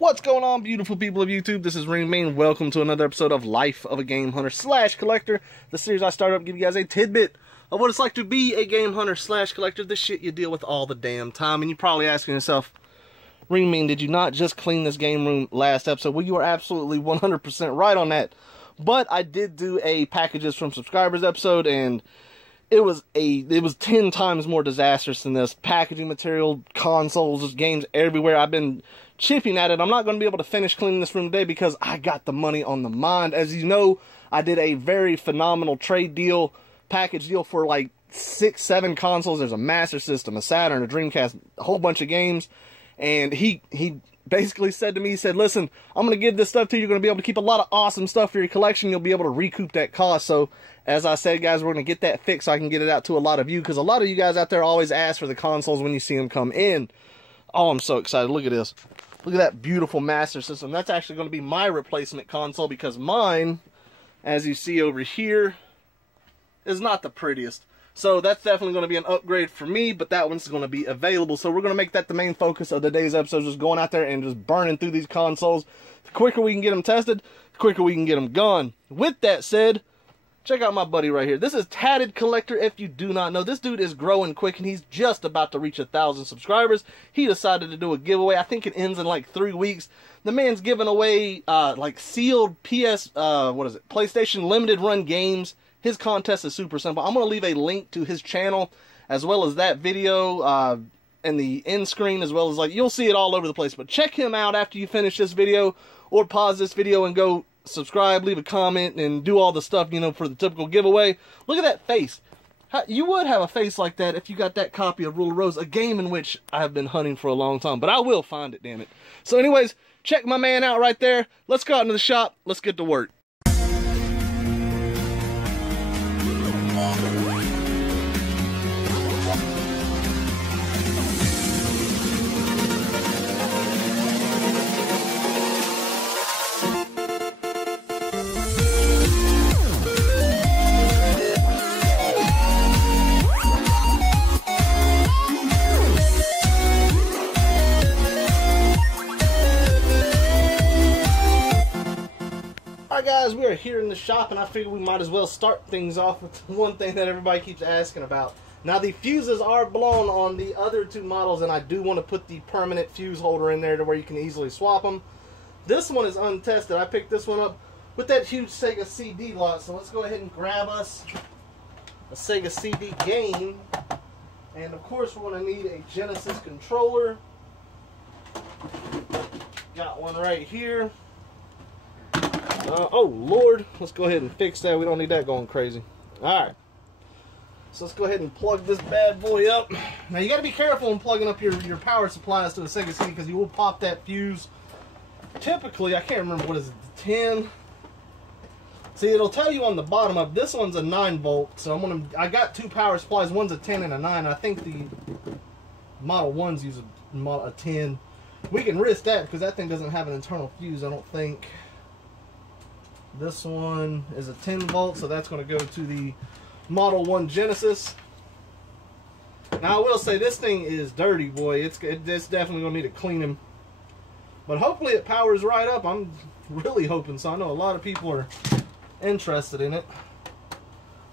What's going on, beautiful people of YouTube? This is Renebean. Welcome to another episode of Life of a Game Hunter / Collector. The series I started up to give you guys a tidbit of what it's like to be a game hunter / collector. The shit you deal with all the damn time. And you're probably asking yourself, Renebean, did you not just clean this game room last episode? Well, you are absolutely 100% right on that. But I did do a packages from subscribers episode, and it was 10 times more disastrous than this. Packaging material, consoles, games everywhere. I've been chipping at it. I'm not going to be able to finish cleaning this room today because I got the money on the mind. As you know, I did a very phenomenal trade deal, package deal for like 6-7 consoles. There's a Master System, a Saturn, a Dreamcast, a whole bunch of games. And he basically said to me, he said, listen, I'm going to give this stuff to you. You're going to be able to keep a lot of awesome stuff for your collection. You'll be able to recoup that cost. So, as I said, guys, we're going to get that fixed so I can get it out to a lot of you. Because a lot of you guys out there always ask for the consoles when you see them come in. Oh, I'm so excited. Look at this. Look at that beautiful Master System. That's actually going to be my replacement console because mine, as you see over here, is not the prettiest. So that's definitely going to be an upgrade for me, but that one's going to be available. So we're going to make that the main focus of today's episode, just going out there and just burning through these consoles. The quicker we can get them tested, the quicker we can get them gone. With that said, check out my buddy right here. This is Tatted Collector. If you do not know, this dude is growing quick, and he's just about to reach 1,000 subscribers. He decided to do a giveaway. I think it ends in like 3 weeks. The man's giving away like sealed PlayStation limited run games. His contest is super simple. I'm going to leave a link to his channel as well as that video and the end screen, as well as, like, you'll see it all over the place. But check him out after you finish this video, or pause this video and go subscribe, leave a comment, and do all the stuff, you know, for the typical giveaway. Look at that face. You would have a face like that if you got that copy of Rule of Rose, a game in which I have been hunting for a long time. But I will find it, damn it. So anyways, check my man out right there. Let's go out into the shop. Let's get to work. Guys, we are here in the shop, and I figured we might as well start things off with one thing that everybody keeps asking about. Now, the fuses are blown on the other two models, and I do want to put the permanent fuse holder in there to where you can easily swap them. This one is untested. I picked this one up with that huge Sega CD lot, so let's go ahead and grab us a Sega CD game. And of course, we're going to need a Genesis controller. Got one right here. Oh Lord, let's go ahead and fix that. We don't need that going crazy. Alright, so let's go ahead and plug this bad boy up. Now you got to be careful when plugging up your power supplies to the Sega CD, because you will pop that fuse. Typically, I can't remember, what is it, 10? See, it'll tell you on the bottom of this one's a 9 volt, so I got two power supplies. One's a 10 and a 9. I think the Model 1s use a 10. We can risk that because that thing doesn't have an internal fuse, I don't think. This one is a 10 volt, so that's going to go to the Model 1 Genesis. Now, I will say this thing is dirty, boy. It's definitely going to need a cleaning. But hopefully it powers right up. I'm really hoping so. I know a lot of people are interested in it.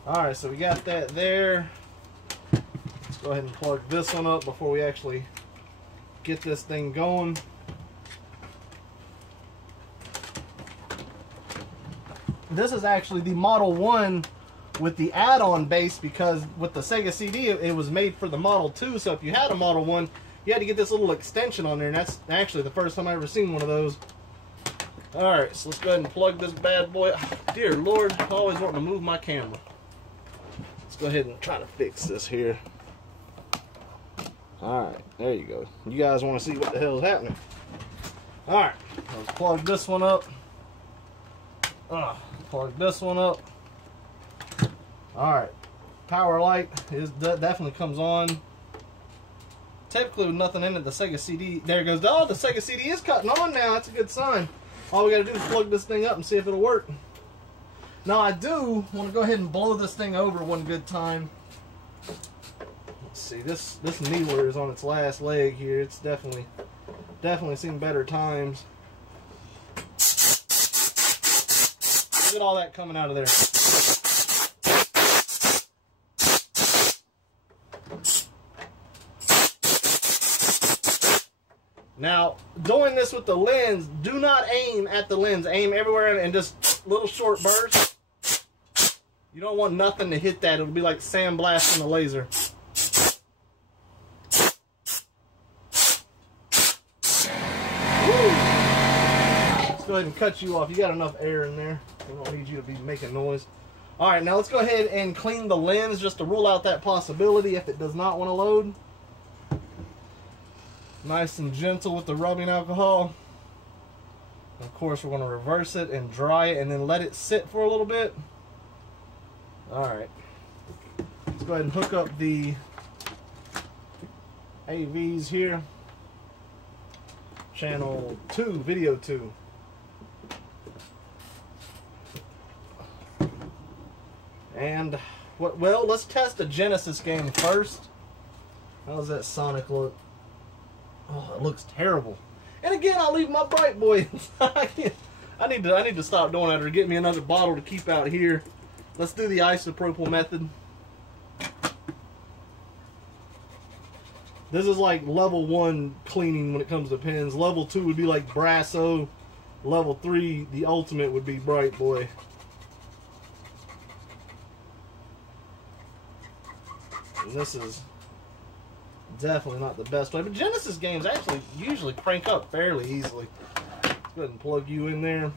Alright, so we got that there. Let's go ahead and plug this one up before we actually get this thing going. This is actually the Model 1 with the add-on base, because with the Sega CD, it was made for the Model 2. So if you had a Model 1, you had to get this little extension on there, and that's actually the first time I ever seen one of those. Alright, so let's go ahead and plug this bad boy. Dear Lord, I always want to move my camera. Let's go ahead and try to fix this here. Alright, there you go. You guys want to see what the hell is happening. Alright, let's plug this one up. Plug this one up. Alright, power light definitely comes on. Typically with nothing in it, the Sega CD, there it goes. Oh, the Sega CD is cutting on now. That's a good sign. All we got to do is plug this thing up and see if it'll work. Now, I do want to go ahead and blow this thing over one good time. Let's see, this needler is on its last leg here. It's definitely seen better times. Look at all that coming out of there. Now, doing this with the lens, do not aim at the lens. Aim everywhere and just little short bursts. You don't want nothing to hit that. It'll be like sandblasting the laser. Woo. Let's go ahead and cut you off. You got enough air in there. We don't need you to be making noise. All right, now let's go ahead and clean the lens just to rule out that possibility if it does not want to load. Nice and gentle with the rubbing alcohol. Of course, we're going to reverse it and dry it and then let it sit for a little bit. Alright. Let's go ahead and hook up the AVs here. Channel 2, video 2. And, well, let's test a Genesis game first. How does that Sonic look? Oh, it looks terrible. And again, I'll leave my bright boy inside. I need to stop doing that or get me another bottle to keep out here. Let's do the isopropyl method. This is like level 1 cleaning when it comes to pens. Level 2 would be like Brasso. Level 3, the ultimate, would be Bright Boy. And this is definitely not the best way. But Genesis games actually usually crank up fairly easily. Let's go ahead and plug you in there.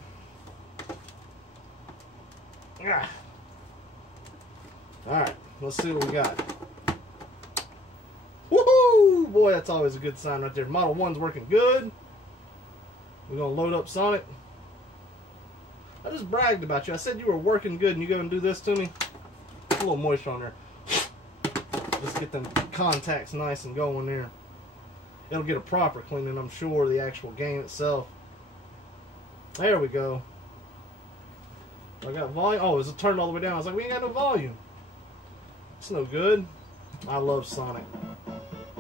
Ah. Alright, let's see what we got. Woohoo! Boy, that's always a good sign right there. Model 1's working good. We're going to load up Sonic. I just bragged about you. I said you were working good and you go and do this to me. A little moisture on there. Let's get them contacts nice and going there. It'll get a proper cleaning, I'm sure, the actual game itself. There we go. I got volume. Oh, is it turned all the way down? I was like, we ain't got no volume. It's no good. I love Sonic.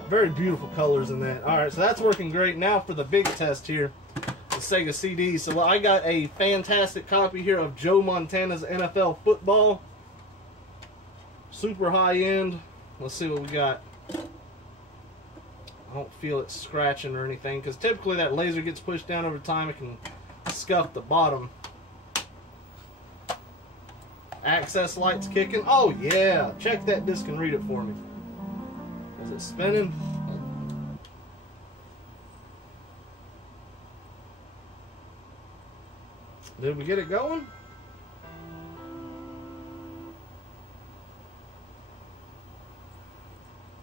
Very beautiful colors in that. Alright, so that's working great. Now for the big test here. The Sega CD. So I got a fantastic copy here of Joe Montana's NFL Football. Super high end. Let's see what we got. I don't feel it scratching or anything, because typically that laser gets pushed down over time. It can scuff the bottom. Access light's kicking. Oh yeah, check that disc and read it for me. Is it spinning? Did we get it going?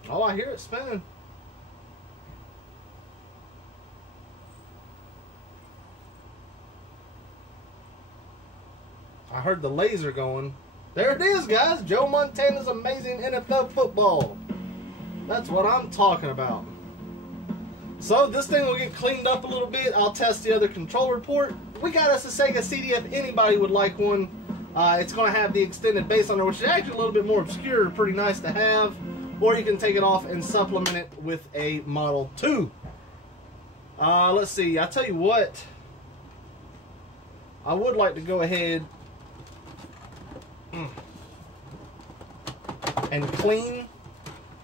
Oh, I hear it spinning. I heard the laser going. There it is, guys. Joe Montana's Amazing NFL Football. That's what I'm talking about. So this thing will get cleaned up a little bit. I'll test the other controller port. We got us a Sega CD if anybody would like one. It's going to have the extended bass on there, which is actually a little bit more obscure. Pretty nice to have. Or you can take it off and supplement it with a Model 2. Let's see. I tell you what. I would like to go ahead and clean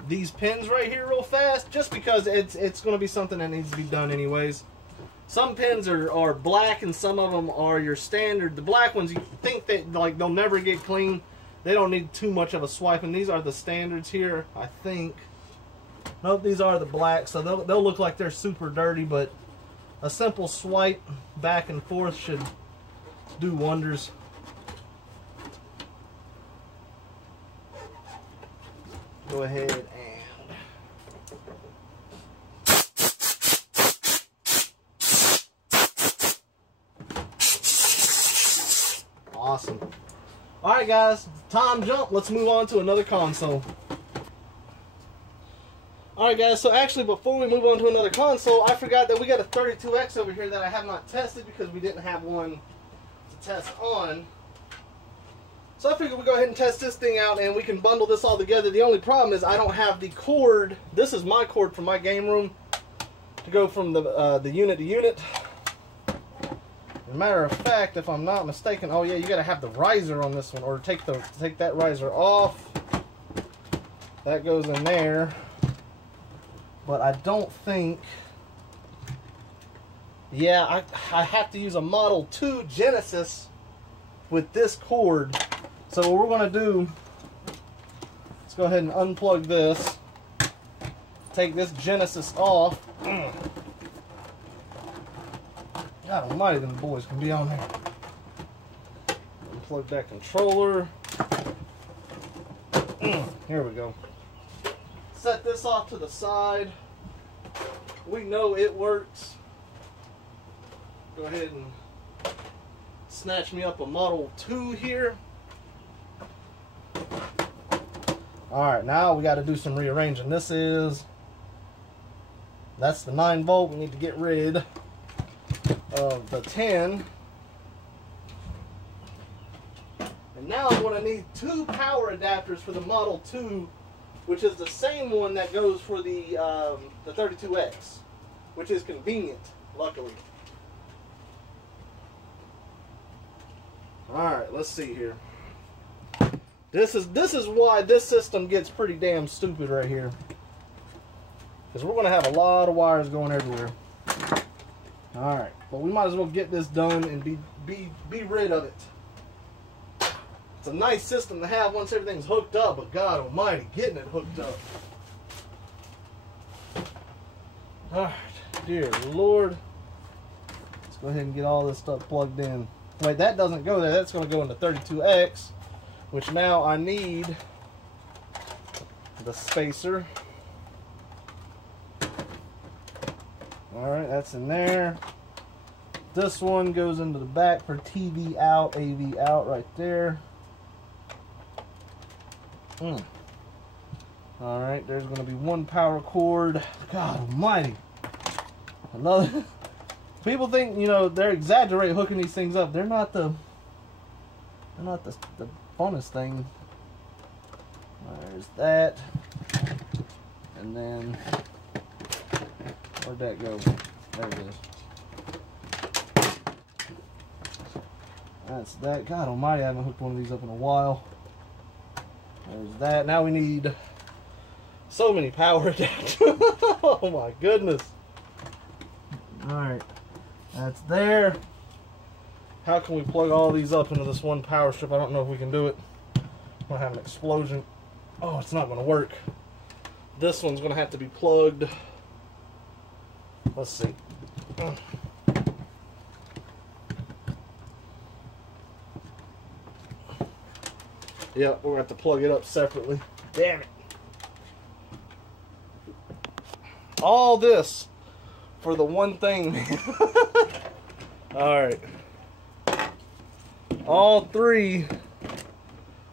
these pins right here real fast, just because it's going to be something that needs to be done anyways. Some pins are black and some of them are your standard. The black ones, you think that like they'll never get clean. They don't need too much of a swipe, and these are the standards here, I think. Nope, these are the black, so they'll look like they're super dirty, but a simple swipe back and forth should do wonders. Go ahead and awesome. Alright guys, time jump. Let's move on to another console. Alright guys, so actually before we move on to another console, I forgot that we got a 32X over here that I have not tested because we didn't have one to test on. So I figured we'll go ahead and test this thing out and we can bundle this all together. The only problem is I don't have the cord. This is my cord from my game room to go from the unit to unit. As a matter of fact, if I'm not mistaken, oh yeah, you gotta have the riser on this one, or take that riser off. That goes in there. But I don't think, yeah, I have to use a Model 2 Genesis with this cord. So what we're gonna do, let's go ahead and unplug this. Take this Genesis off. God almighty, them boys can be on there. Unplug that controller. Here we go. Set this off to the side. We know it works. Go ahead and snatch me up a Model 2 here. Alright, now we got to do some rearranging. That's the 9 volt. We need to get rid of the 10. And now I'm going to need 2 power adapters for the Model 2, which is the same one that goes for the 32X, which is convenient, luckily. Alright, let's see here. This is why this system gets pretty damn stupid right here. Because we're going to have a lot of wires going everywhere. Alright, but we might as well get this done and be rid of it. It's a nice system to have once everything's hooked up, but God almighty, getting it hooked up. Alright, dear Lord. Let's go ahead and get all this stuff plugged in. Wait, that doesn't go there. That's going to go into 32X, which now I need the spacer. Alright, that's in there. This one goes into the back for TV out, AV out right there. Alright, there's going to be 1 power cord. God almighty. Another. People think, you know, they're exaggerating hooking these things up. They're not the funnest thing. There's that. And then, where'd that go? There it is. That's that. God almighty, I haven't hooked one of these up in a while. There's that. Now we need so many power adapters. Oh my goodness. Alright. That's there. How can we plug all these up into this one power strip? I don't know if we can do it. I'm going to have an explosion. Oh, it's not going to work. This one's going to have to be plugged. Let's see. Yep, we're going to have to plug it up separately. Damn it. All this for the one thing, man. Alright. All 3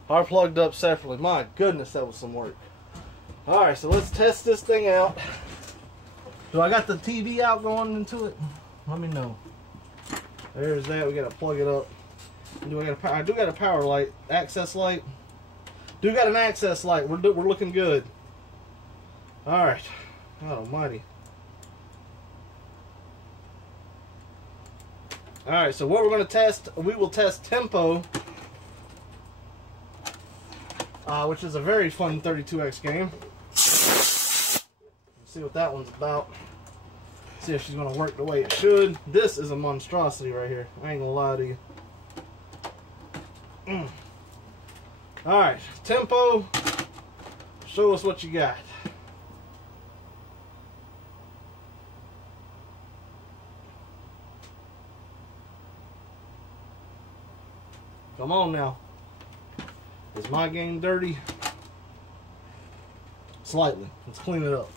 are plugged up separately. My goodness, that was some work. Alright, so let's test this thing out. Do I got the TV out going into it? Let me know. There's that. We got to plug it up. I do got a power light, access light. Do got an access light. We're looking good. All right. God almighty. All right. So what we're going to test, we will test tempo, which is a very fun 32X game. Let's see what that one's about. See if she's going to work the way it should. This is a monstrosity right here. I ain't going to lie to you. Alright, tempo. Show us what you got. Come on now. Is my game dirty? Slightly. Let's clean it up.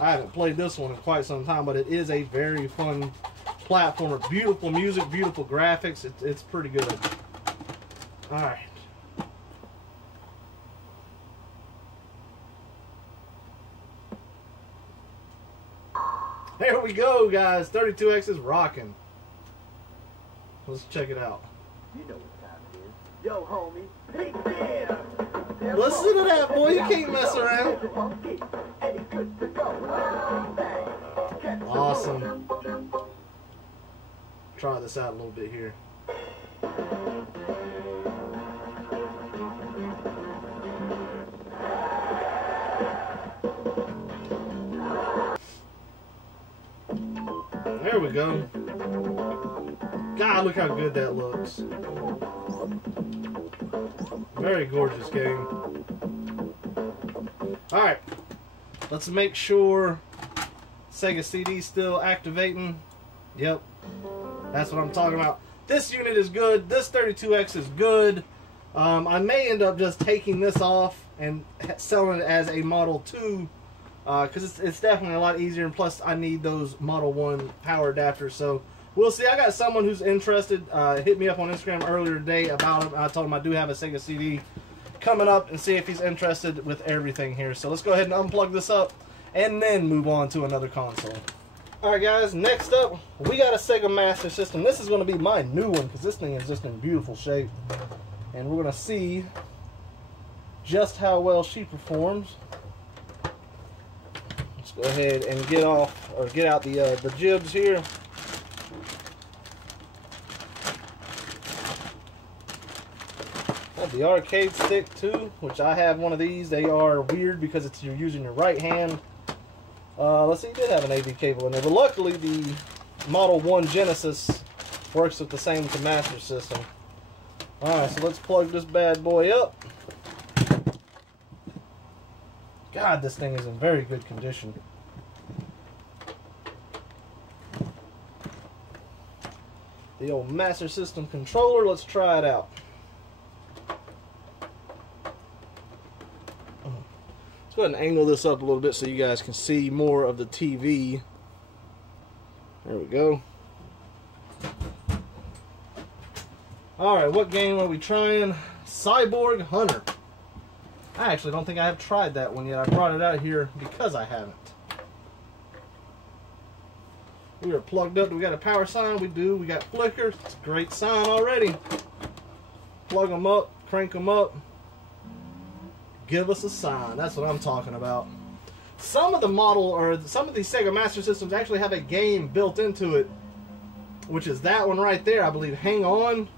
I haven't played this one in quite some time, but it is a very fun platformer. Beautiful music, beautiful graphics. It's pretty good. Alright. There we go, guys. 32X is rocking. Let's check it out. You know what time it is. Yo, homie, big beer. Listen to that, boy. You can't mess around. Awesome. Try this out a little bit here. There we go. God, look how good that looks. Very gorgeous game. Alright. Let's make sure Sega CD's still activating. Yep. That's what I'm talking about. This unit is good. This 32X is good. I may end up just taking this off and selling it as a Model 2. Because it's definitely a lot easier, and plus I need those Model 1 power adapters, so we'll see. I got someone who's interested, hit me up on Instagram earlier today about it. I told him I do have a Sega CD coming up, and see if he's interested with everything here. So let's go ahead and unplug this up, and then move on to another console. Alright guys, next up, we got a Sega Master System. This is going to be my new one, because this thing is just in beautiful shape. And we're going to see just how well she performs. Go ahead and get out the jibs here. Got the arcade stick too, which I have one of these. They are weird because you're using your right hand. Let's see, it did have an AV cable in there, but luckily the Model 1 Genesis works with the same Master System. Alright, so let's plug this bad boy up. God, this thing is in very good condition. The old Master System controller, let's try it out. Let's go ahead and angle this up a little bit so you guys can see more of the TV. There we go. Alright, what game are we trying? Cyborg Hunter. I actually don't think I have tried that one yet. I brought it out here because I haven't. We are plugged up. Do we got a power sign? We do. We got flickers. It's a great sign already. Plug them up. Crank them up. Give us a sign. That's what I'm talking about. Some of the some of these Sega Master Systems actually have a game built into it, which is that one right there, I believe. Hang On.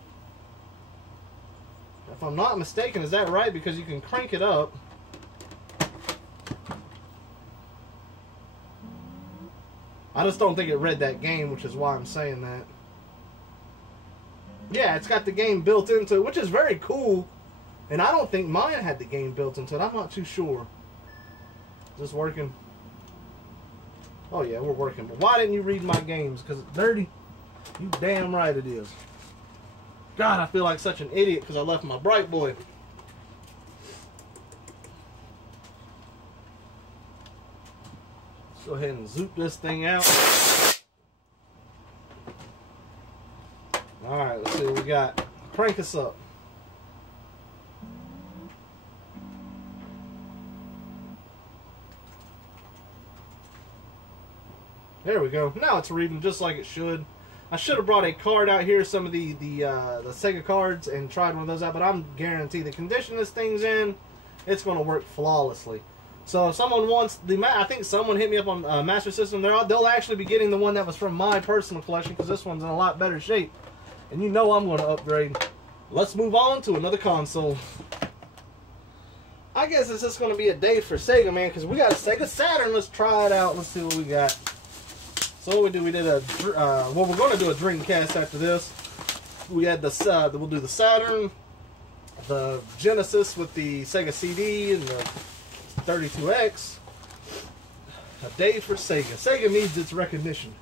If I'm not mistaken, is that right? Because you can crank it up. I just don't think it read that game, which is why I'm saying that. Yeah, it's got the game built into it, which is very cool. And I don't think mine had the game built into it. I'm not too sure. Is this working? Oh yeah, we're working. But why didn't you read my games? Because it's dirty? You damn right it is. God, I feel like such an idiot because I left my Bright Boy. Let's go ahead and zoop this thing out. Alright, let's see what we got. Crank us up. There we go. Now it's reading just like it should. I should have brought a card out here, some of the Sega cards, and tried one of those out, but I'm guaranteed the condition this thing's in, it's going to work flawlessly. So if someone wants I think someone hit me up on Master System. They'll actually be getting the one that was from my personal collection, because this one's in a lot better shape. And you know I'm going to upgrade. Let's move on to another console. I guess it's just going to be a day for Sega, man, because we got a Sega Saturn. Let's try it out. Let's see what we got. So what we did well, we're going to do a Dreamcast after this. We had we'll do the Saturn, the Genesis with the Sega CD, and the 32X. A day for Sega. Sega needs its recognition.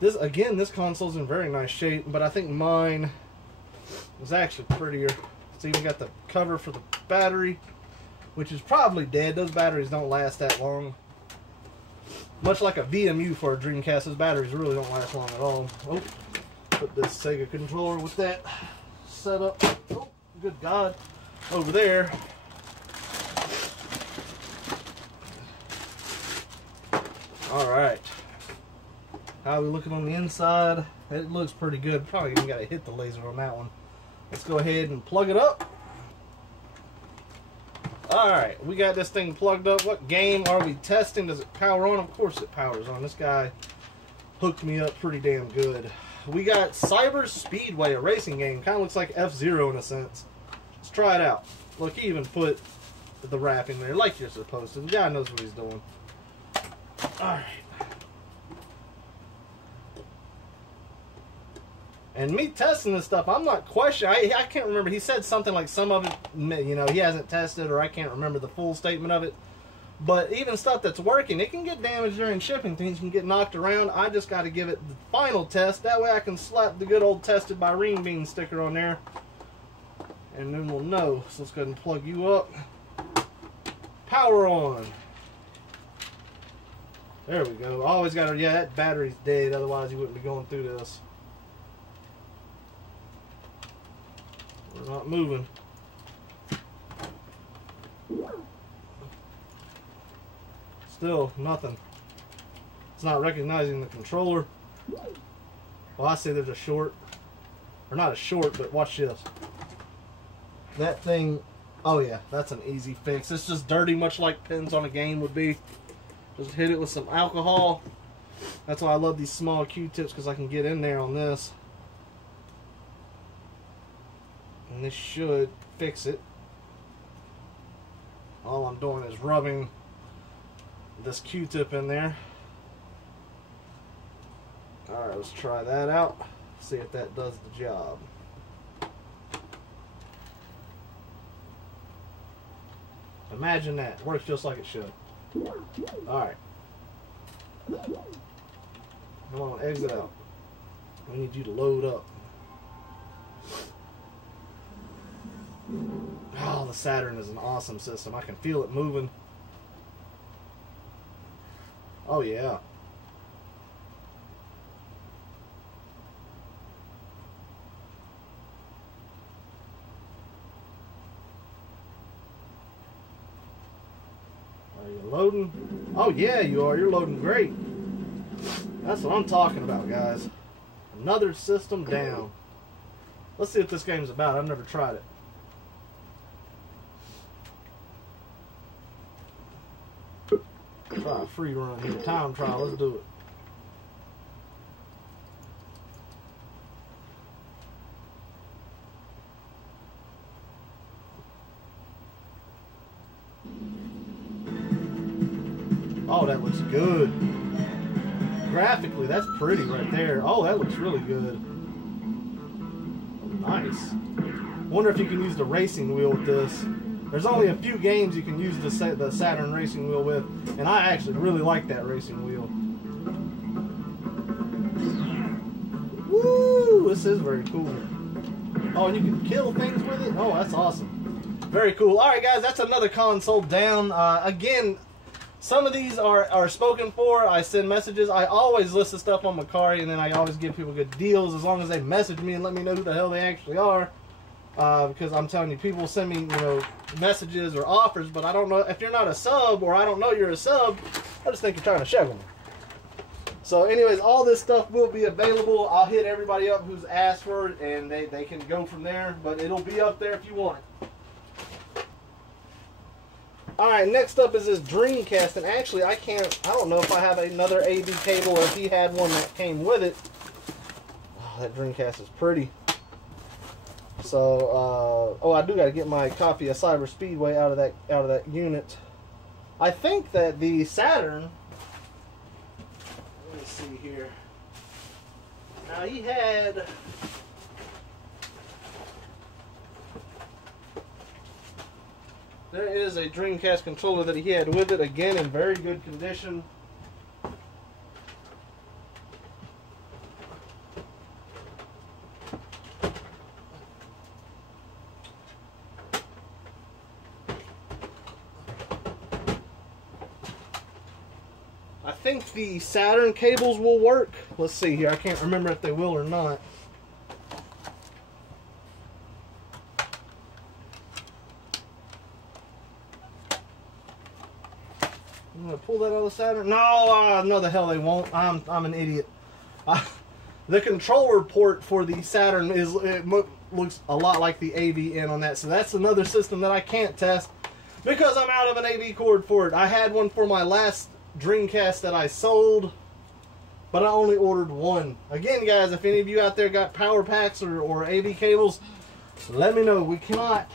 This console's in very nice shape, but I think mine was actually prettier. It's even got the cover for the battery, which is probably dead. Those batteries don't last that long. Much like a VMU for a Dreamcast, those batteries really don't last long at all. Oh, put this Sega controller with that set up. Oh, good God. Over there. Alright. How are we looking on the inside? It looks pretty good. Probably even got to hit the laser on that one. Let's go ahead and plug it up. Alright, we got this thing plugged up. What game are we testing? Does it power on? Of course it powers on. This guy hooked me up pretty damn good. We got Cyber Speedway, a racing game. Kind of looks like F-Zero in a sense. Let's try it out. Look, he even put the wrapping there like you're supposed to. The guy knows what he's doing. Alright. And me testing this stuff, I'm not questioning. I can't remember. He said something like some of it, you know, he hasn't tested, or I can't remember the full statement of it. But even stuff that's working, it can get damaged during shipping. Things can get knocked around. I just got to give it the final test. That way I can slap the good old tested by Renebean sticker on there. And then we'll know. So let's go ahead and plug you up. Power on. There we go. Always got to, yeah, that battery's dead. Otherwise you wouldn't be going through this. We're not moving. Still nothing. It's not recognizing the controller. Well, I say there's a short. Or not a short, but watch this. That thing, oh yeah, that's an easy fix. It's just dirty, much like pins on a game would be. Just hit it with some alcohol. That's why I love these small Q-tips, because I can get in there on this. And this should fix it. All I'm doing is rubbing this Q-tip in there. Alright, let's try that out. See if that does the job. Imagine that. Works just like it should. Alright. Come on, exit out. We need you to load up. Oh, the Saturn is an awesome system. I can feel it moving. Oh, yeah. Are you loading? Oh, yeah, you are. You're loading great. That's what I'm talking about, guys. Another system down. Let's see what this game's about. I've never tried it. Try a free run here. Time trial. Let's do it. Oh, that looks good. Graphically, that's pretty right there. Oh, that looks really good. Nice. Wonder if you can use the racing wheel with this. There's only a few games you can use the Saturn racing wheel with, and I actually really like that racing wheel. Woo! This is very cool. Oh, and you can kill things with it? Oh, that's awesome. Very cool. Alright guys, that's another console down. Again, some of these are spoken for. I send messages. I always list the stuff on Macari, and then I always give people good deals as long as they message me and let me know who the hell they actually are. Because I'm telling you, people send me, you know, messages or offers, but I don't know if you're not a sub, or I don't know you're a sub. I just think you're trying to shove me. So anyways, all this stuff will be available. I'll hit everybody up who's asked for it, and they can go from there, but it'll be up there if you want it. Alright, next up is this Dreamcast, and actually I don't know if I have another AV cable or if he had one that came with it. Oh, that Dreamcast is pretty. So, oh, I do got to get my copy of Cyber Speedway out of that unit. I think that the Saturn, let me see here. Now he had, there is a Dreamcast controller that he had with it, again in very good condition. I think the Saturn cables will work. Let's see here. I can't remember if they will or not. I'm gonna pull that out of the Saturn. No, no, the hell they won't. I'm an idiot. The controller port for the Saturn looks a lot like the AVN on that, so that's another system that I can't test. because I'm out of an AV cord for it. I had one for my last Dreamcast that I sold, but I only ordered one. Again, guys, if any of you out there got power packs or AV cables, let me know. We cannot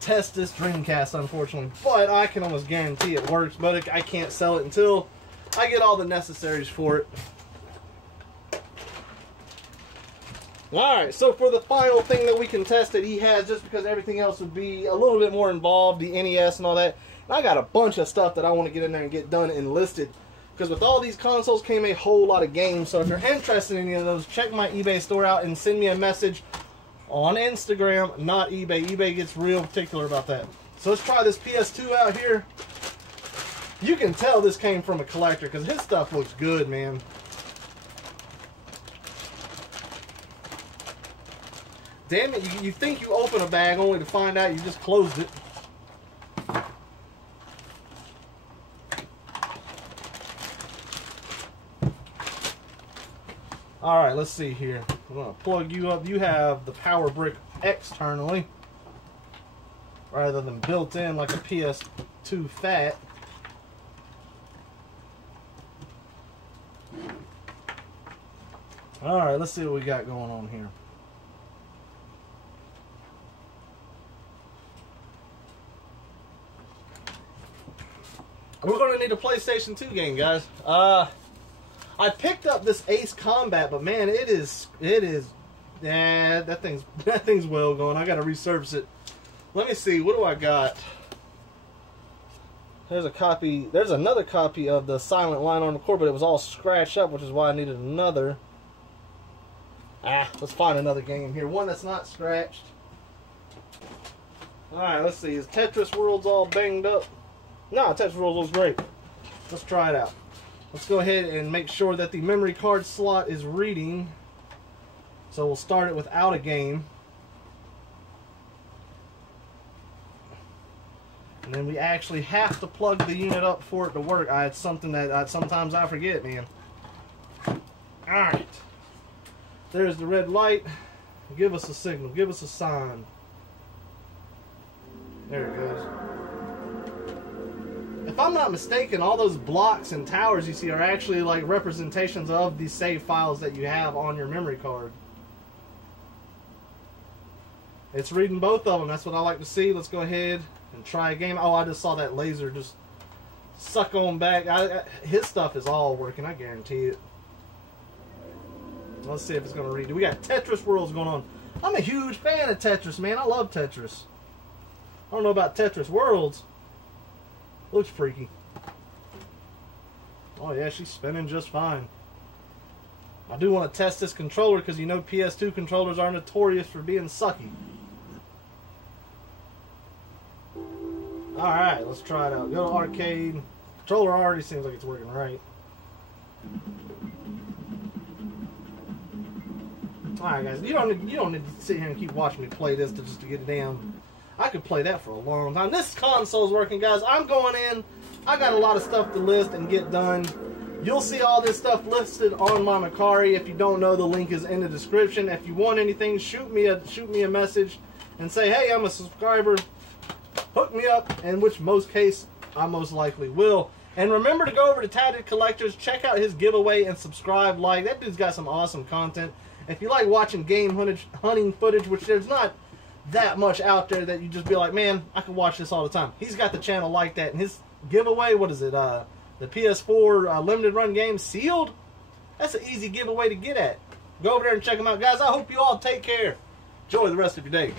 test this Dreamcast, unfortunately, but I can almost guarantee it works, but I can't sell it until I get all the necessaries for it. Alright, so for the final thing that we can test that he has, just because everything else would be a little bit more involved, the NES and all that, and I got a bunch of stuff that I want to get in there and get done and listed, because with all these consoles came a whole lot of games. So if you're interested in any of those, check my eBay store out and send me a message on Instagram, not eBay. eBay gets real particular about that. So let's try this PS2 out here. You can tell this came from a collector because his stuff looks good, man. Damn it, you think you open a bag only to find out you just closed it. Alright, let's see here. I'm going to plug you up. You have the power brick externally, rather than built in like a PS2 Fat. Alright, let's see what we got going on here. We're going to need a PlayStation 2 game, guys. I picked up this Ace Combat, but man, it is, yeah, that thing's well going. I got to resurface it. Let me see, what do I got? There's another copy of the Silent Line on the cord, but it was all scratched up, which is why I needed another. Let's find another game here. One that's not scratched. Alright, let's see. Is Tetris World's all banged up? No, Tetris World looks great. Let's try it out. Let's go ahead and make sure that the memory card slot is reading. So we'll start it without a game. And then we actually have to plug the unit up for it to work. It's something that sometimes I forget, man. Alright. There's the red light. Give us a signal. Give us a sign. There it goes. If I'm not mistaken, all those blocks and towers you see are actually like representations of the save files that you have on your memory card. It's reading both of them. That's what I like to see. Let's go ahead and try a game. Oh, I just saw that laser just suck on back. His stuff is all working, I guarantee it. Let's see if it's going to read. We got Tetris Worlds going on. I'm a huge fan of Tetris, man. I love Tetris. I don't know about Tetris Worlds. Looks freaky. Oh yeah, she's spinning just fine. I do want to test this controller because you know PS2 controllers are notorious for being sucky. Alright, let's try it out. Go to arcade. Controller already seems like it's working right. Alright guys, you don't need to sit here and keep watching me play this just to get it down. I could play that for a long time. This console's working, guys. I'm going in. I got a lot of stuff to list and get done. You'll see all this stuff listed on my Macari. If you don't know, the link is in the description. If you want anything, shoot me a message and say, hey, I'm a subscriber. Hook me up, in which most case I most likely will. And remember to go over to Tatted Collectors, check out his giveaway, and subscribe, like. That dude's got some awesome content. If you like watching game hunting footage, which there's not that much out there that you just be like, man, I can watch this all the time. He's got the channel like that. And his giveaway, what is it? The PS4 limited run game, Sealed? That's an easy giveaway to get at. Go over there and check them out. Guys, I hope you all take care. Enjoy the rest of your day.